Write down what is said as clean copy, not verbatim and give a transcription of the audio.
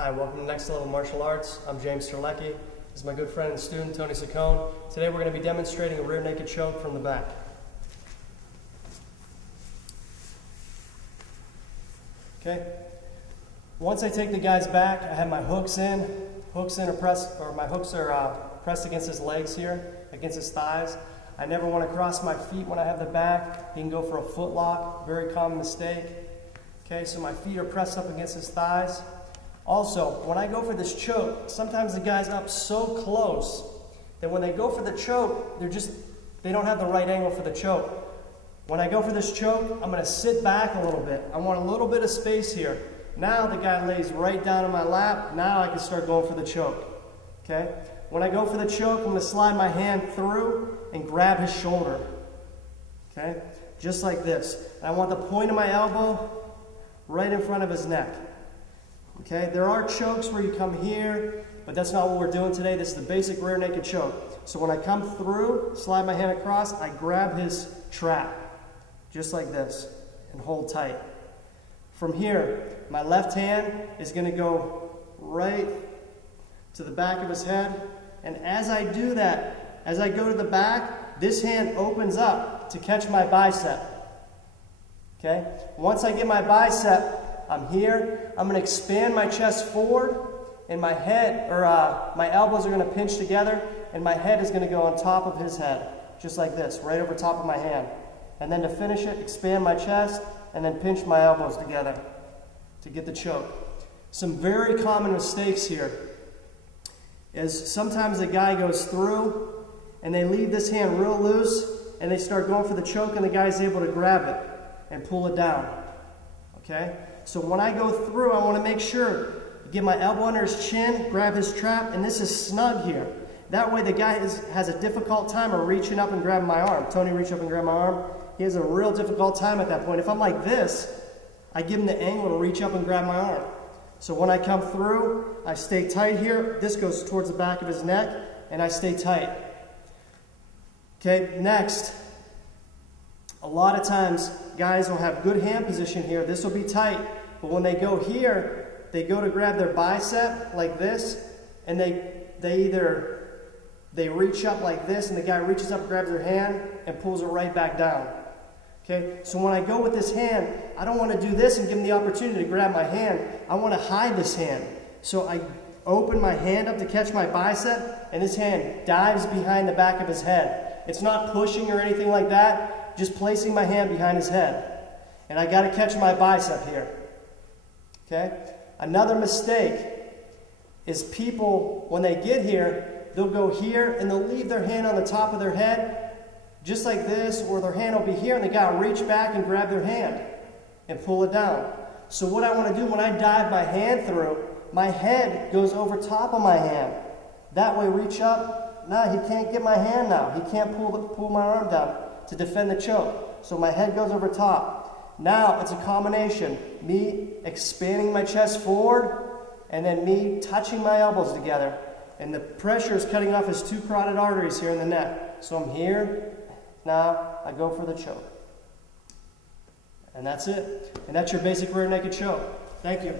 Hi, welcome to Next Level Martial Arts. I'm James Terlecki. This is my good friend and student, Tony Ciccone. Today we're going to be demonstrating a rear naked choke from the back. Okay. Once I take the guy's back, I have my hooks in or pressed, or my hooks are pressed against his legs here, against his thighs. I never want to cross my feet when I have the back. He can go for a foot lock, very common mistake. Okay, so my feet are pressed up against his thighs. Also, when I go for this choke, sometimes the guy's up so close that when they go for the choke, they don't have the right angle for the choke. When I go for this choke, I'm going to sit back a little bit. I want a little bit of space here. Now the guy lays right down in my lap. Now I can start going for the choke. Okay? When I go for the choke, I'm going to slide my hand through and grab his shoulder. Okay? Just like this. And I want the point of my elbow right in front of his neck. Okay, there are chokes where you come here, but that's not what we're doing today. This is the basic rear naked choke. So when I come through, slide my hand across, I grab his trap, just like this, and hold tight. From here, my left hand is going to go right to the back of his head, and as I do that, as I go to the back, this hand opens up to catch my bicep. Okay, once I get my bicep, I'm here, I'm going to expand my chest forward, and my head, or my elbows are going to pinch together, and my head is going to go on top of his head, just like this, right over top of my hand. And then to finish it, expand my chest, and then pinch my elbows together to get the choke. Some very common mistakes here is sometimes the guy goes through, and they leave this hand real loose, and they start going for the choke, and the guy's able to grab it and pull it down. Okay? So when I go through, I want to make sure, get my elbow under his chin, grab his trap, and this is snug here. That way the guy has a difficult time of reaching up and grabbing my arm. Tony reached up and grabbed my arm. He has a real difficult time at that point. If I'm like this, I give him the angle to reach up and grab my arm. So when I come through, I stay tight here. This goes towards the back of his neck, and I stay tight. Okay, next. A lot of times, guys will have good hand position here. This will be tight. But when they go here, they go to grab their bicep like this, and they reach up like this, and the guy reaches up, grabs their hand, and pulls it right back down. Okay? So when I go with this hand, I don't want to do this and give him the opportunity to grab my hand. I want to hide this hand. So I open my hand up to catch my bicep, and this hand dives behind the back of his head. It's not pushing or anything like that, just placing my hand behind his head. And I got to catch my bicep here. Okay? Another mistake is people, when they get here, they'll go here and they'll leave their hand on the top of their head, just like this, or their hand will be here and the guy will reach back and grab their hand and pull it down. So what I want to do when I dive my hand through, my head goes over top of my hand. That way, reach up. Nah, he can't get my hand now. He can't pull my arm down to defend the choke. So my head goes over top. Now it's a combination. Me expanding my chest forward and then me touching my elbows together. And the pressure is cutting off his two carotid arteries here in the neck. So I'm here. Now I go for the choke. And that's it. And that's your basic rear naked choke. Thank you.